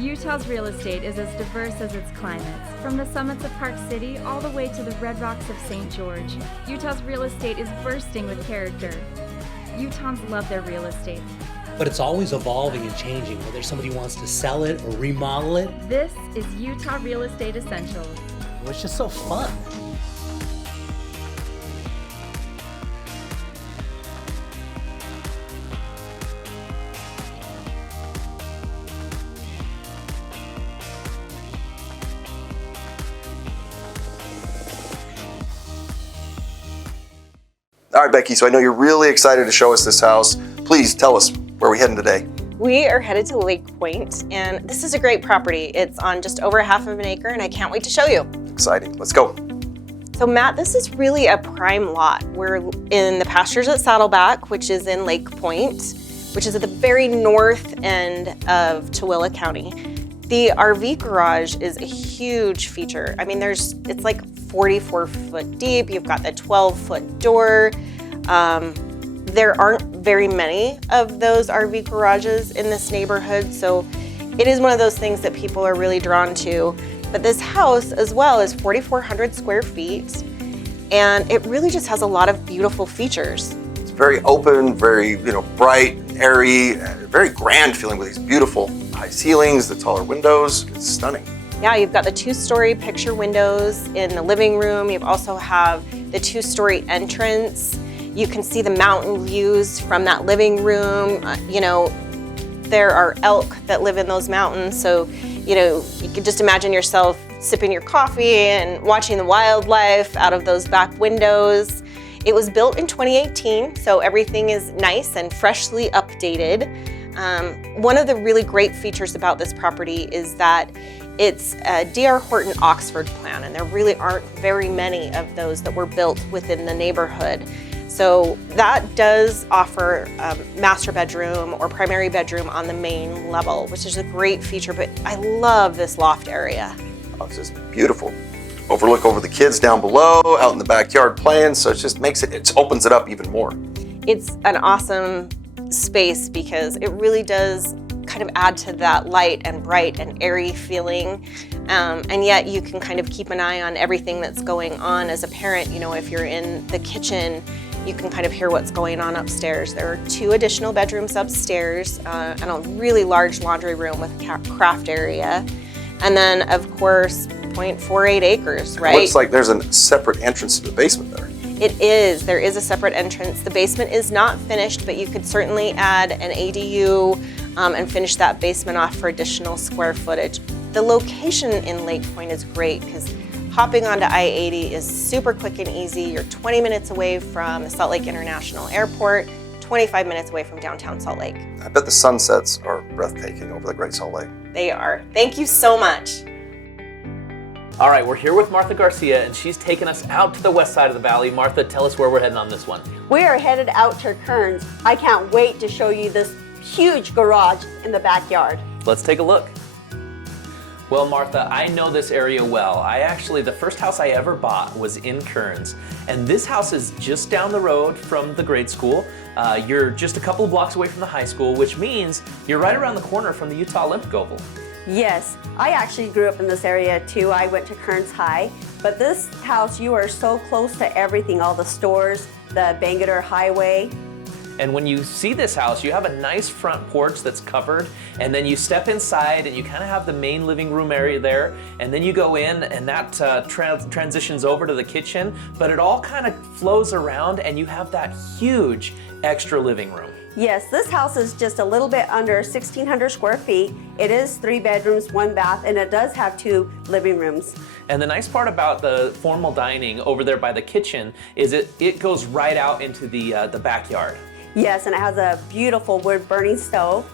Utah's real estate is as diverse as its climates. From the summits of Park City all the way to the red rocks of St. George, Utah's real estate is bursting with character. Utahns love their real estate. But it's always evolving and changing, whether somebody wants to sell it or remodel it. This is Utah Real Estate Essentials. It's just so fun. All right, Becky, so I know you're really excited to show us this house. Please tell us, where are we heading today? We are headed to Lake Point, and this is a great property. It's on just over half of an acre, and I can't wait to show you. Exciting, let's go. So Matt, this is really a prime lot. We're in the pastures at Saddleback, which is in Lake Point, which is at the very north end of Tooele County. The RV garage is a huge feature. I mean, it's like 44 foot deep. You've got the 12-foot door. There aren't very many of those RV garages in this neighborhood, so it is one of those things that people are really drawn to. But this house as well is 4,400 square feet, and it really just has a lot of beautiful features. It's very open, very bright, airy, very grand feeling with these beautiful high ceilings, the taller windows. It's stunning. Yeah, you've got the 2-story picture windows in the living room. You also have the 2-story entrance. You can see the mountain views from that living room. There are elk that live in those mountains, so you can just imagine yourself sipping your coffee and watching the wildlife out of those back windows. It was built in 2018, so everything is nice and freshly updated. One of the really great features about this property is that it's a D.R. Horton Oxford plan, and there really aren't very many of those that were built within the neighborhood. So that does offer a master bedroom or primary bedroom on the main level, which is a great feature, but I love this loft area. Oh, it's just beautiful. Overlook over the kids down below, out in the backyard playing, so it opens it up even more. It's an awesome space because it really does kind of add to that light and bright and airy feeling. And yet you can kind of keep an eye on everything that's going on as a parent. If you're in the kitchen, you can kind of hear what's going on upstairs. There are 2 additional bedrooms upstairs and a really large laundry room with a craft area. And then, of course, 0.48 acres, right? It looks like there's a separate entrance to the basement there. It is. There is a separate entrance. The basement is not finished, but you could certainly add an ADU and finish that basement off for additional square footage. The location in Lake Point is great because hopping onto I-80 is super quick and easy. You're 20 minutes away from the Salt Lake International Airport, 25 minutes away from downtown Salt Lake. I bet the sunsets are breathtaking over the Great Salt Lake. They are. Thank you so much. All right, we're here with Martha Garcia, and she's taking us out to the west side of the valley. Martha, tell us where we're heading on this one. We are headed out to Kearns. I can't wait to show you this huge garage in the backyard. Let's take a look. Well, Martha, I know this area well. The first house I ever bought was in Kearns, and this house is just down the road from the grade school. You're just a couple of blocks away from the high school, which means you're right around the corner from the Utah Olympic Oval. Yes, I actually grew up in this area too. I went to Kearns High, but this house, you are so close to everything, all the stores, the Bangerter Highway. And when you see this house, you have a nice front porch that's covered, and then you step inside and you kind of have the main living room area there, and then you go in and that transitions over to the kitchen, but it all kind of flows around and you have that huge extra living room. Yes, this house is just a little bit under 1,600 square feet. It is 3 bedrooms, 1 bath, and it does have 2 living rooms. And the nice part about the formal dining over there by the kitchen is it goes right out into the backyard. Yes, and it has a beautiful wood burning stove,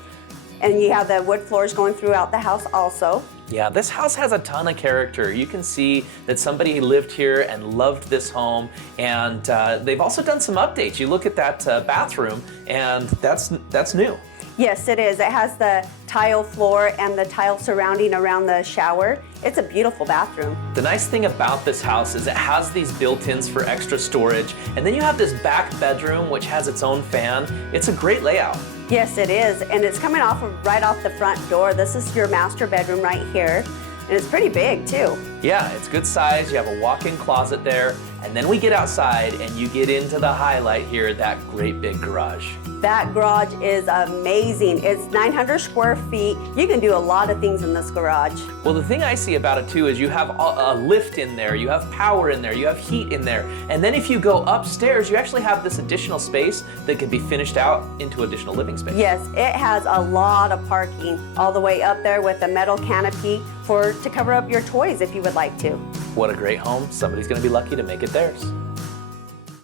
and you have the wood floors going throughout the house also. Yeah, this house has a ton of character. You can see that somebody lived here and loved this home, and they've also done some updates. You look at that bathroom, and that's new. Yes, it is. It has the tile floor and the tile surrounding around the shower. It's a beautiful bathroom. The nice thing about this house is it has these built-ins for extra storage, and then you have this back bedroom which has its own fan. It's a great layout. Yes, it is, and it's coming right off the front door. This is your master bedroom right here, and it's pretty big too. Yeah, it's good size. You have a walk-in closet there, and then we get outside and you get into the highlight here, that great big garage. That garage is amazing. It's 900 square feet. You can do a lot of things in this garage. Well, the thing I see about it too is you have a lift in there, you have power in there, you have heat in there, and then if you go upstairs, you actually have this additional space that can be finished out into additional living space. Yes, it has a lot of parking all the way up there with a metal canopy to cover up your toys if you would like to. What a great home. Somebody's going to be lucky to make it theirs.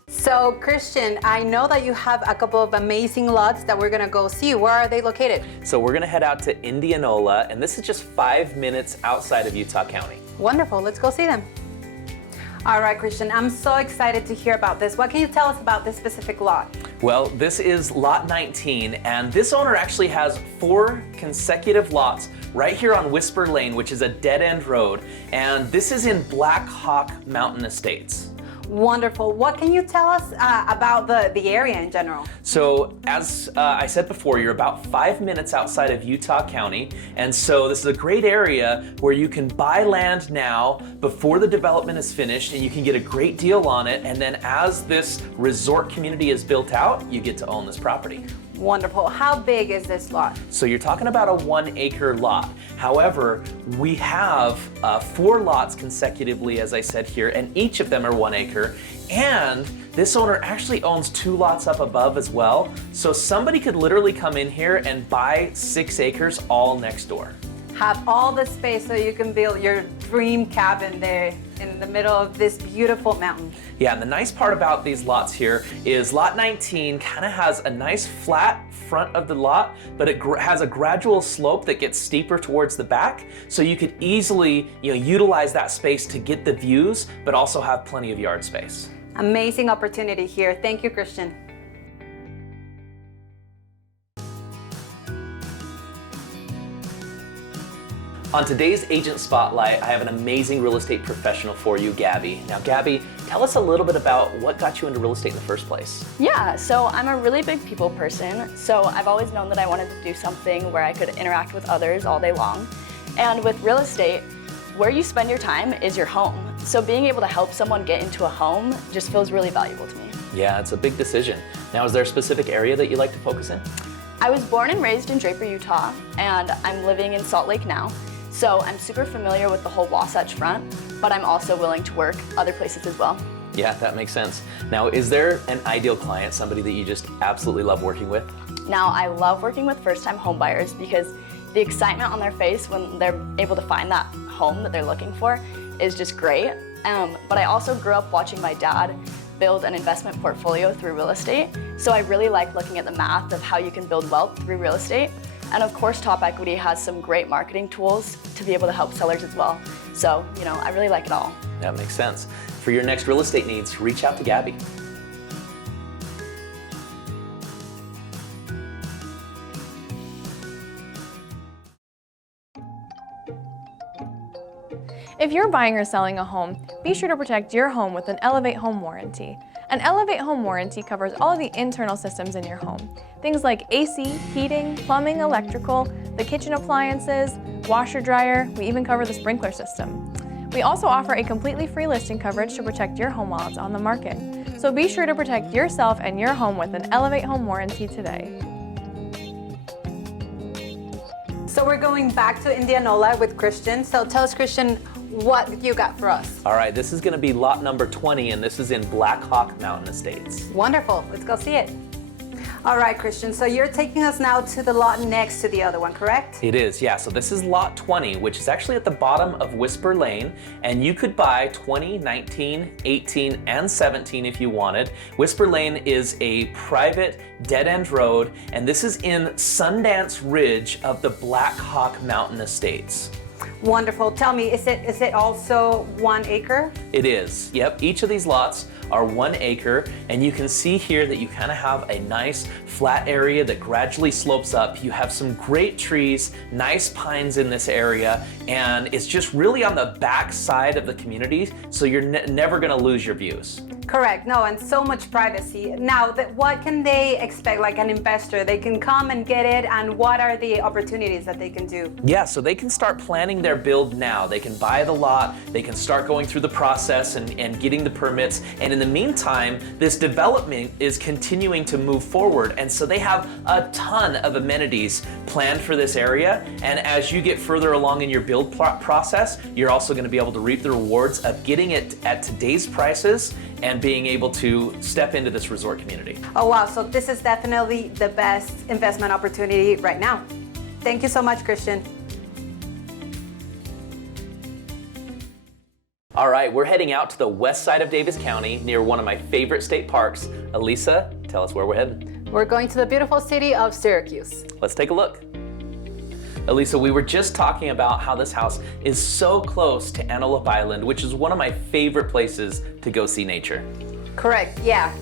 So Christian, I know that you have a couple of amazing lots that we're gonna go see. Where are they located? So we're going to head out to Indianola, and this is just 5 minutes outside of Utah County. Wonderful, let's go see them. All right, Christian, I'm so excited to hear about this. What can you tell us about this specific lot? Well, this is lot 19, and this owner actually has 4 consecutive lots right here on Whisper Lane, which is a dead-end road, and this is in Black Hawk Mountain Estates. Wonderful. What can you tell us about the area in general? So as I said before, you're about 5 minutes outside of Utah County, and so this is a great area where you can buy land now before the development is finished, and you can get a great deal on it, and then as this resort community is built out, you get to own this property. Wonderful. How big is this lot? So you're talking about a 1 acre lot. However, we have 4 lots consecutively, as I said here, and each of them are 1 acre. And this owner actually owns 2 lots up above as well. So somebody could literally come in here and buy 6 acres all next door. Have all the space so you can build your dream cabin there in the middle of this beautiful mountain. Yeah, and the nice part about these lots here is lot 19 kind of has a nice flat front of the lot, but it has a gradual slope that gets steeper towards the back, so you could easily utilize that space to get the views, but also have plenty of yard space. Amazing opportunity here. Thank you, Christian. On today's Agent Spotlight, I have an amazing real estate professional for you, Gabby. Now, Gabby, tell us a little bit about what got you into real estate in the first place. Yeah, so I'm a really big people person, so I've always known that I wanted to do something where I could interact with others all day long. And with real estate, where you spend your time is your home. So being able to help someone get into a home just feels really valuable to me. Yeah, it's a big decision. Now, is there a specific area that you like to focus in? I was born and raised in Draper, Utah, and I'm living in Salt Lake now. So I'm super familiar with the whole Wasatch Front, but I'm also willing to work other places as well. Yeah, that makes sense. Now, is there an ideal client, somebody that you just absolutely love working with? Now, I love working with first-time home buyers because the excitement on their face when they're able to find that home that they're looking for is just great. But I also grew up watching my dad build an investment portfolio through real estate. So I really like looking at the math of how you can build wealth through real estate. And of course, Top Equity has some great marketing tools to be able to help sellers as well. So, I really like it all. That makes sense. For your next real estate needs, reach out to Gabby. If you're buying or selling a home, be sure to protect your home with an Elevate Home Warranty. An Elevate Home Warranty covers all of the internal systems in your home. Things like AC, heating, plumbing, electrical, the kitchen appliances, washer, dryer, we even cover the sprinkler system. We also offer a completely free listing coverage to protect your home while it's on the market. So be sure to protect yourself and your home with an Elevate Home Warranty today. So we're going back to Indianola with Christian. So tell us, Christian, what you got for us. All right, this is going to be lot number 20, and this is in Black Hawk Mountain Estates. Wonderful. Let's go see it. All right, Christian. So you're taking us now to the lot next to the other one, correct? It is, yeah. So this is lot 20, which is actually at the bottom of Whisper Lane, and you could buy 20, 19, 18, and 17 if you wanted. Whisper Lane is a private dead-end road, and this is in Sundance Ridge of the Black Hawk Mountain Estates. Wonderful. Tell me, is it also 1 acre? It is, yep. Each of these lots are 1 acre, and you can see here that you kind of have a nice flat area that gradually slopes up. You have some great trees, nice pines in this area, and it's just really on the back side of the community, so you're never gonna lose your views. Correct. No, and so much privacy. Now, what can they expect, like an investor? They can come and get it, and what are the opportunities that they can do? Yeah, so they can start planning their build now. They can buy the lot, they can start going through the process and getting the permits, and in the meantime, this development is continuing to move forward, and so they have a ton of amenities planned for this area, and as you get further along in your build process, you're also going to be able to reap the rewards of getting it at today's prices and being able to step into this resort community. Oh wow, so this is definitely the best investment opportunity right now. Thank you so much, Christian. All right, we're heading out to the west side of Davis County near one of my favorite state parks. Elisa, tell us where we're headed. We're going to the beautiful city of Syracuse. Let's take a look. Elisa, we were just talking about how this house is so close to Antelope Island, which is one of my favorite places to go see nature. Correct, yeah.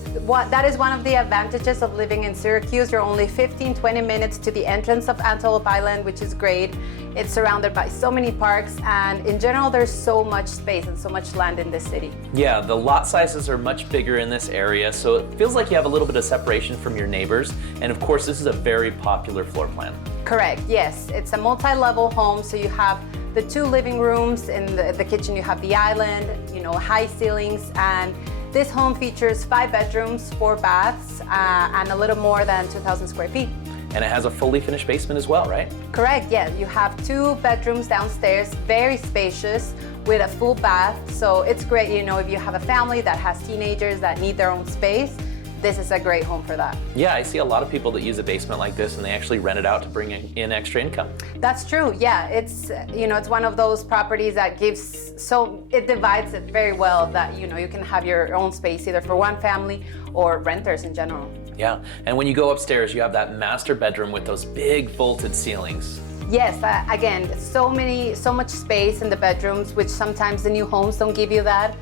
That is one of the advantages of living in Syracuse. You're only 15-20 minutes to the entrance of Antelope Island, which is great. It's surrounded by so many parks, and in general, there's so much space and so much land in this city. Yeah, the lot sizes are much bigger in this area, so it feels like you have a little bit of separation from your neighbors. And of course, this is a very popular floor plan. Correct, yes. It's a multi-level home, so you have the 2 living rooms. In the kitchen, you have the island, high ceilings, and this home features 5 bedrooms, 4 baths, and a little more than 2,000 square feet. And it has a fully finished basement as well, right? Correct, yeah. You have 2 bedrooms downstairs, very spacious, with a full bath. So it's great, if you have a family that has teenagers that need their own space, this is a great home for that. Yeah, I see a lot of people that use a basement like this and they actually rent it out to bring in extra income. That's true, yeah. It's, it's one of those properties that it divides it very well that, you can have your own space either for one family or renters in general. Yeah, and when you go upstairs, you have that master bedroom with those big vaulted ceilings. Yes, again, so much space in the bedrooms, which sometimes the new homes don't give you that.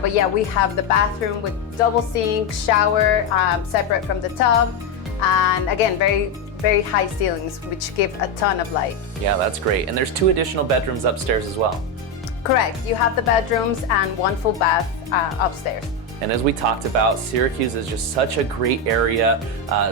But yeah, we have the bathroom with double sink, shower, separate from the tub, and again, very, very high ceilings, which give a ton of light. Yeah, that's great. And there's 2 additional bedrooms upstairs as well. Correct. You have the bedrooms and 1 full bath upstairs. And as we talked about, Syracuse is just such a great area,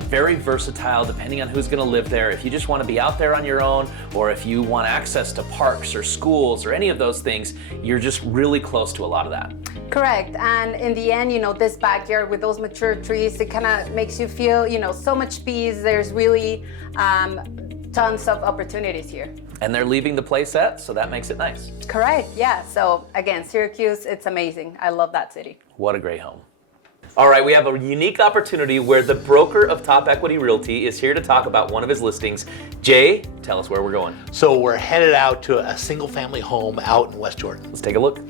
very versatile depending on who's going to live there. If you just want to be out there on your own, or if you want access to parks or schools or any of those things, you're just really close to a lot of that. Correct. And in the end, this backyard with those mature trees, it kind of makes you feel, so much peace. There's really tons of opportunities here. And they're leaving the place set, so that makes it nice. Correct, yeah. So again, Syracuse, it's amazing. I love that city. What a great home. All right, we have a unique opportunity where the broker of Top Equity Realty is here to talk about one of his listings. Jay, tell us where we're going. So we're headed out to a single-family home out in West Jordan. Let's take a look.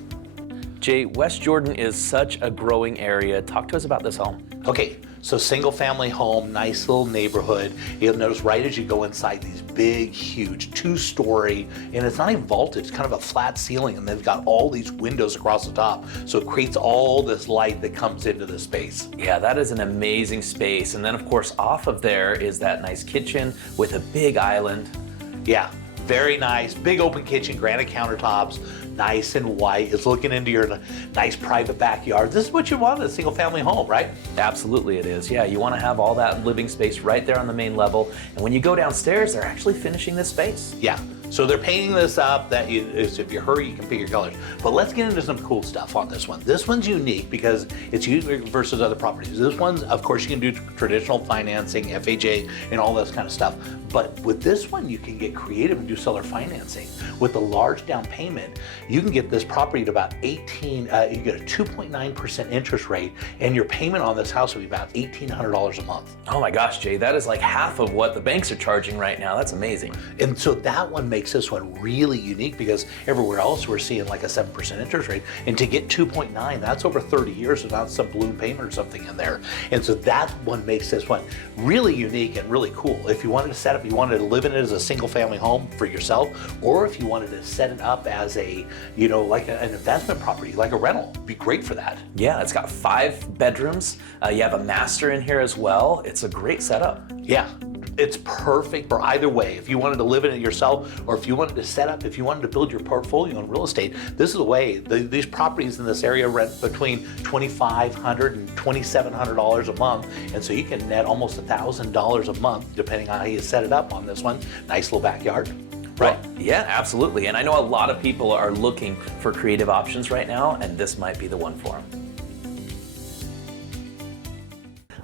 Jay, West Jordan is such a growing area. Talk to us about this home. Okay, so single-family home, nice little neighborhood. You'll notice right as you go inside these big, huge 2-story, and it's not even vaulted, it's kind of a flat ceiling, and they've got all these windows across the top, so it creates all this light that comes into the space. Yeah, that is an amazing space. And then of course off of there is that nice kitchen with a big island. Yeah, very nice, big open kitchen, granite countertops, nice and white. It's looking into your nice private backyard. This is what you want in a single family home, right? Absolutely it is. Yeah, you want to have all that living space right there on the main level. And when you go downstairs, they're actually finishing this space. Yeah. So they're painting this up. If you hurry, you can pick your colors. But let's get into some cool stuff on this one. This one's unique because it's unique versus other properties. This one's, of course, you can do traditional financing, FHA, and all this kind of stuff. But with this one, you can get creative and do seller financing. With a large down payment, you can get this property at about you get a 2.9% interest rate, and your payment on this house will be about $1,800 a month. Oh my gosh, Jay, that is like half of what the banks are charging right now. That's amazing. And so that one makes this one really unique, because everywhere else we're seeing like a 7% interest rate, and to get 2.9, that's over 30 years without some balloon payment or something in there. And so that one makes this one really unique and really cool. If you wanted to set up, you wanted to live in it as a single family home for yourself, or if you wanted to set it up as a, like an investment property, like a rental, it'd be great for that. Yeah, it's got 5 bedrooms. You have a master in here as well. It's a great setup. Yeah. It's perfect for either way. If you wanted to live in it yourself, or if you wanted to set up, if you wanted to build your portfolio in real estate, this is the way. These properties in this area rent between $2,500 and $2,700 a month. And so you can net almost $1,000 a month, depending on how you set it up on this one. Nice little backyard. Right. Yeah, absolutely. And I know a lot of people are looking for creative options right now, and this might be the one for them.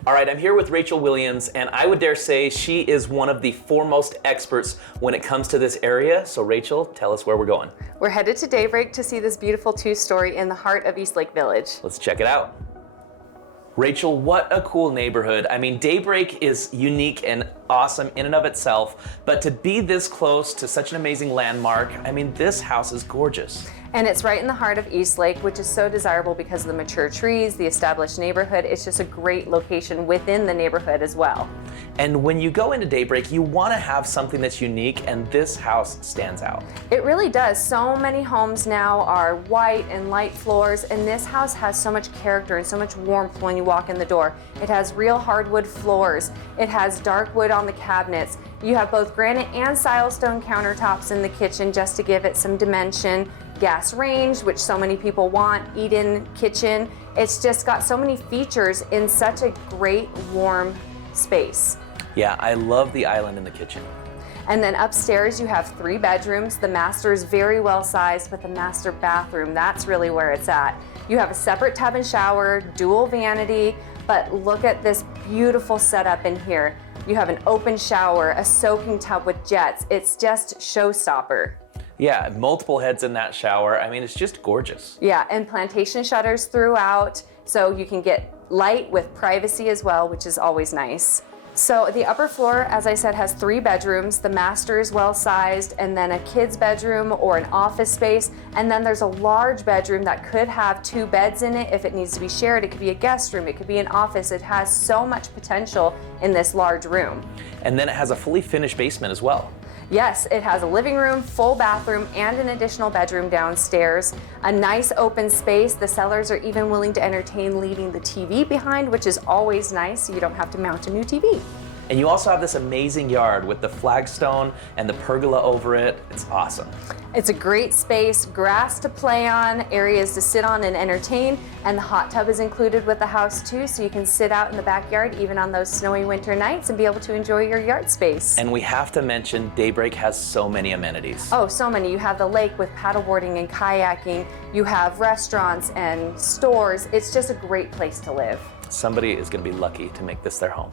All right, I'm here with Rachel Williams, and I would dare say she is one of the foremost experts when it comes to this area. So Rachel, tell us where we're going. We're headed to Daybreak to see this beautiful 2-story in the heart of East Lake Village. Let's check it out. Rachel, what a cool neighborhood. I mean, Daybreak is unique and awesome in and of itself, but to be this close to such an amazing landmark, I mean, this house is gorgeous. And it's right in the heart of East Lake, which is so desirable because of the mature trees, the established neighborhood. It's just a great location within the neighborhood as well. And when you go into Daybreak, you want to have something that's unique, and this house stands out. It really does. So many homes now are white and light floors, and this house has so much character and so much warmth when you walk in the door. It has real hardwood floors. It has dark wood on the cabinets. You have both granite and silestone countertops in the kitchen just to give it some dimension. Gas range, which so many people want, eat-in kitchen. It's just got so many features in such a great warm space. Yeah, I love the island in the kitchen. And then upstairs you have 3 bedrooms. The master is very well sized, but the master bathroom, that's really where it's at. You have a separate tub and shower, dual vanity, but look at this beautiful setup in here. You have an open shower, a soaking tub with jets. It's just showstopper. Yeah, multiple heads in that shower. I mean, it's just gorgeous. Yeah, and plantation shutters throughout, so you can get light with privacy as well, which is always nice. So the upper floor, as I said, has 3 bedrooms. The master is well sized, and then a kid's bedroom or an office space. And then there's a large bedroom that could have 2 beds in it if it needs to be shared. It could be a guest room, it could be an office. It has so much potential in this large room. And then it has a fully finished basement as well. Yes, it has a living room, full bathroom, and an additional bedroom downstairs. A nice open space. The sellers are even willing to entertain leaving the TV behind, which is always nice, so you don't have to mount a new TV. And you also have this amazing yard with the flagstone and the pergola over it. It's awesome. It's a great space, grass to play on, areas to sit on and entertain, and the hot tub is included with the house too, so you can sit out in the backyard even on those snowy winter nights and be able to enjoy your yard space. And we have to mention Daybreak has so many amenities. Oh, so many. You have the lake with paddleboarding and kayaking. You have restaurants and stores. It's just a great place to live. Somebody is going to be lucky to make this their home.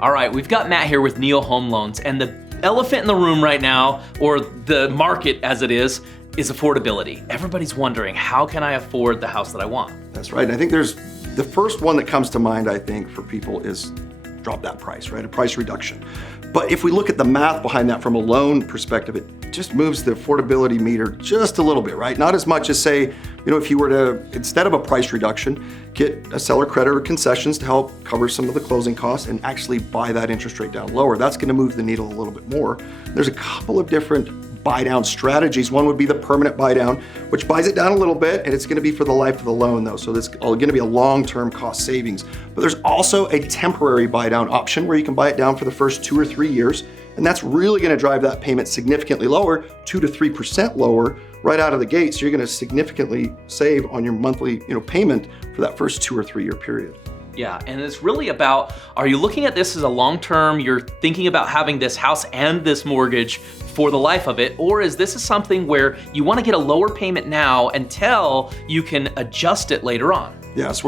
All right, we've got Matt here with Neo Home Loans, and the elephant in the room right now, or the market as it is affordability. Everybody's wondering, how can I afford the house that I want? That's right. I think there's the first one that comes to mind, I think, for people is drop that price, right? A price reduction. But if we look at the math behind that from a loan perspective, it just moves the affordability meter just a little bit, right? Not as much as say, if you were to, instead of a price reduction, get a seller credit or concessions to help cover some of the closing costs and actually buy that interest rate down lower. That's going to move the needle a little bit more. There's a couple of different buy down strategies. One would be the permanent buy down, which buys it down a little bit, and it's going to be for the life of the loan though. So this is going to be a long-term cost savings. But there's also a temporary buy down option where you can buy it down for the first 2 or 3 years. And that's really going to drive that payment significantly lower, 2 to 3% lower right out of the gate. So you're going to significantly save on your monthly, payment for that first 2 or 3 year period. Yeah, and it's really about, are you looking at this as a long-term, you're thinking about having this house and this mortgage for the life of it, or is this something where you want to get a lower payment now until you can adjust it later on? Yes,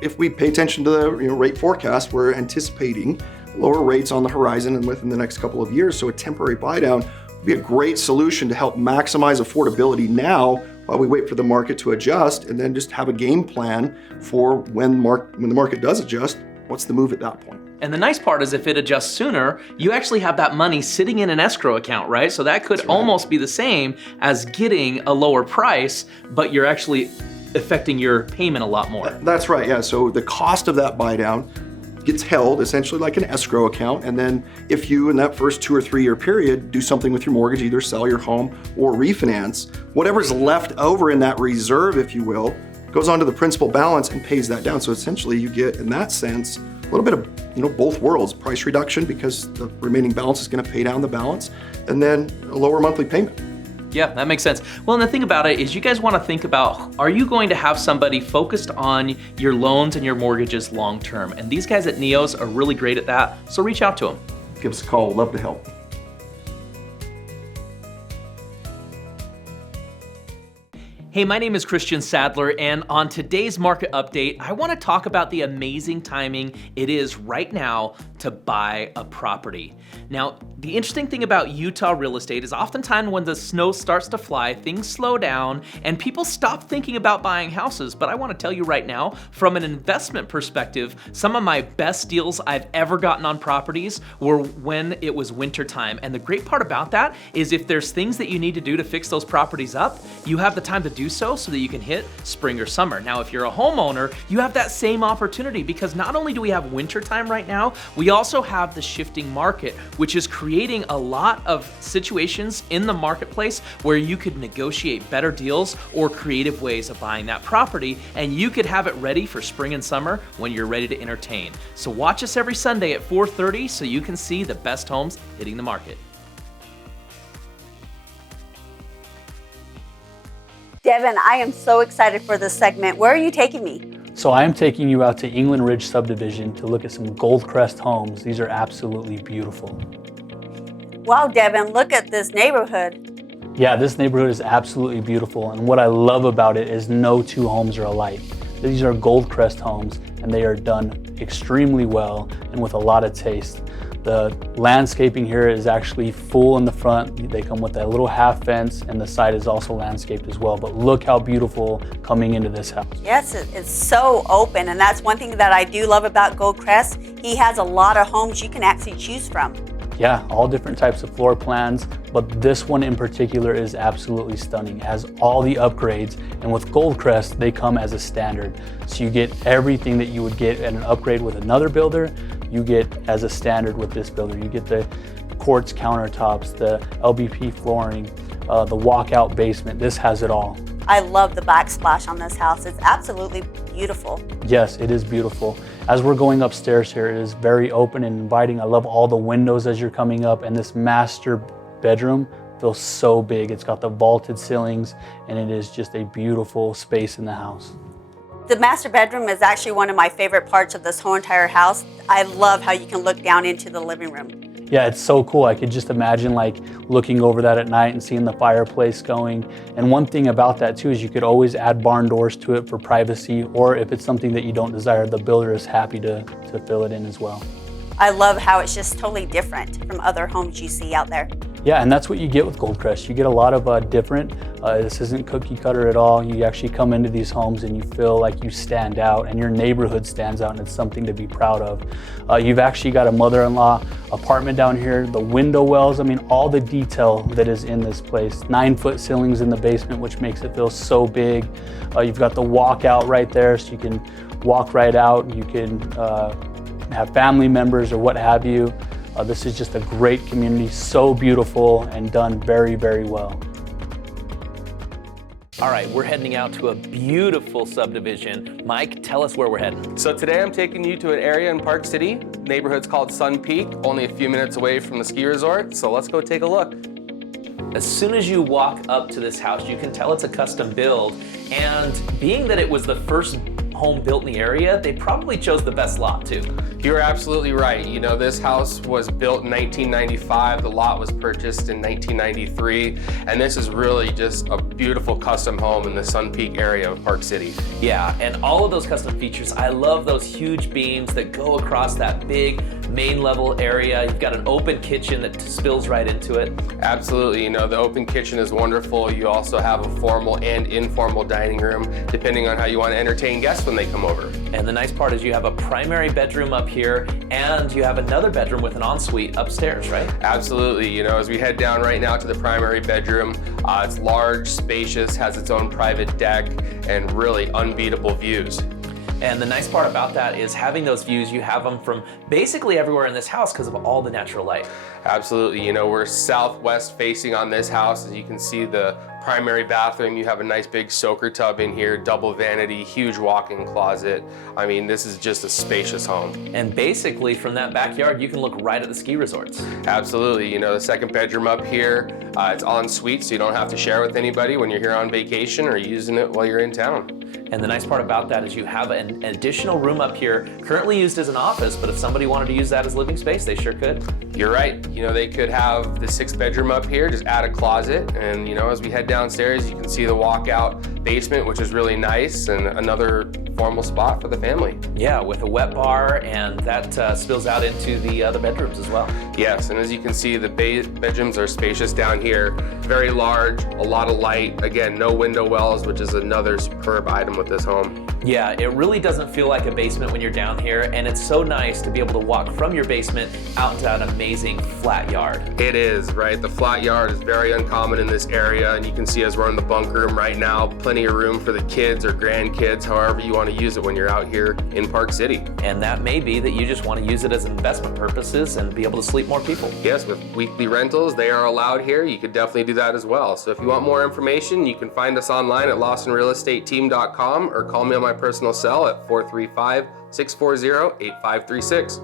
if we pay attention to the rate forecast, we're anticipating lower rates on the horizon and within the next couple of years. So a temporary buy down would be a great solution to help maximize affordability now while we wait for the market to adjust, and then just have a game plan for when the market does adjust, What's the move at that point? And the nice part is if it adjusts sooner, you actually have that money sitting in an escrow account, right? So that could almost be the same as getting a lower price, but you're actually affecting your payment a lot more. That's right, yeah. So the cost of that buy down gets held essentially like an escrow account. And then if you, in that first 2 or 3 year period, do something with your mortgage, either sell your home or refinance, whatever's left over in that reserve, if you will, goes onto the principal balance and pays that down. So essentially you get, in that sense, a little bit of both worlds, price reduction because the remaining balance is going to pay down the balance, and then a lower monthly payment. Yeah, that makes sense. Well, and the thing about it is you guys want to think about, are you going to have somebody focused on your loans and your mortgages long term? And these guys at Neos are really great at that, so reach out to them. Give us a call, love to help. Hey, my name is Christian Sadler, and on today's market update, I want to talk about the amazing timing it is right now to buy a property. Now, the interesting thing about Utah real estate is oftentimes when the snow starts to fly, things slow down and people stop thinking about buying houses. But I want to tell you right now, from an investment perspective, some of my best deals I've ever gotten on properties were when it was winter time. And the great part about that is if there's things that you need to do to fix those properties up, you have the time to do so that you can hit spring or summer. Now, if you're a homeowner, you have that same opportunity because not only do we have winter time right now, we also have the shifting market, which is creating a lot of situations in the marketplace where you could negotiate better deals or creative ways of buying that property, and you could have it ready for spring and summer when you're ready to entertain. So watch us every Sunday at 4:30 so you can see the best homes hitting the market. Devin, I am so excited for this segment. Where are you taking me? So I am taking you out to England Ridge subdivision to look at some Goldcrest homes. These are absolutely beautiful. Wow, Devin, look at this neighborhood. Yeah, this neighborhood is absolutely beautiful, and what I love about it is no two homes are alike. These are Goldcrest homes, and they are done extremely well and with a lot of taste. The landscaping here is actually full in the front. They come with that little half fence, and the side is also landscaped as well. But look how beautiful coming into this house. Yes, it's so open, and that's one thing that I do love about Goldcrest. He has a lot of homes you can actually choose from. Yeah, all different types of floor plans, but this one in particular is absolutely stunning. It has all the upgrades, and with Goldcrest, they come as a standard. So you get everything that you would get at an upgrade with another builder, you get as a standard with this builder. You get the quartz countertops, the LVP flooring, the walkout basement. This has it all. I love the backsplash on this house. It's absolutely beautiful. Yes, it is beautiful. As we're going upstairs here, it is very open and inviting. I love all the windows as you're coming up, and this master bedroom feels so big. It's got the vaulted ceilings, and it is just a beautiful space in the house. The master bedroom is actually one of my favorite parts of this whole entire house. I love how you can look down into the living room. Yeah, it's so cool. I could just imagine like looking over that at night and seeing the fireplace going. And one thing about that too is you could always add barn doors to it for privacy, or if it's something that you don't desire, the builder is happy to fill it in as well. I love how it's just totally different from other homes you see out there. Yeah, and that's what you get with Goldcrest. You get a lot of different. This isn't cookie cutter at all. You actually come into these homes and you feel like you stand out and your neighborhood stands out, and it's something to be proud of. You've actually got a mother-in-law apartment down here, the window wells, I mean, all the detail that is in this place. 9-foot ceilings in the basement, which makes it feel so big. You've got the walkout right there, so you can walk right out. You can have family members or what have you. This is just a great community, so beautiful and done very, very well. All right, we're heading out to a beautiful subdivision. Mike, tell us where we're heading. So today I'm taking you to an area in Park City. Neighborhood's called Sun Peak, only a few minutes away from the ski resort. So let's go take a look. As soon as you walk up to this house, you can tell it's a custom build. And being that it was the first home built in the area, they probably chose the best lot too. You're absolutely right. You know, this house was built in 1995. The lot was purchased in 1993. And this is really just a beautiful custom home in the Sun Peak area of Park City. Yeah, and all of those custom features, I love those huge beams that go across that big main level area. You've got an open kitchen that spills right into it. Absolutely, you know, the open kitchen is wonderful. You also have a formal and informal dining room, depending on how you want to entertain guests when they come over. And the nice part is you have a primary bedroom up here and you have another bedroom with an ensuite upstairs, right? Absolutely. You know, as we head down right now to the primary bedroom, it's large, spacious, has its own private deck, and really unbeatable views. And the nice part about that is having those views, you have them from basically everywhere in this house because of all the natural light. Absolutely. You know, we're southwest facing on this house. As you can see, the primary bathroom, you have a nice big soaker tub in here, double vanity, huge walk-in closet. I mean, this is just a spacious home. And basically from that backyard, you can look right at the ski resorts. Absolutely. You know, the second bedroom up here, it's en suite, so you don't have to share with anybody when you're here on vacation or using it while you're in town. And the nice part about that is you have an additional room up here, currently used as an office, but if somebody wanted to use that as living space, they sure could. You're right. You know, they could have the 6th bedroom up here, just add a closet. And, you know, as we head downstairs, you can see the walkout basement, which is really nice, and another formal spot for the family. Yeah, with a wet bar, and that spills out into the other bedrooms as well. Yes, and as you can see, the bedrooms are spacious down here, very large, a lot of light. Again, no window wells, which is another superb item with this home. Yeah, it really doesn't feel like a basement when you're down here, and it's so nice to be able to walk from your basement out into an amazing flat yard. It is, right? The flat yard is very uncommon in this area, and you can see as we're in the bunk room right now, plenty of room for the kids or grandkids, however you want to use it when you're out here in Park City. And that may be that you just want to use it as investment purposes and be able to sleep more people. Yes, with weekly rentals, they are allowed here. You could definitely do that as well. So if you want more information, you can find us online at lawsonrealestateteam.com or call me on my personal cell at 435-640-8536.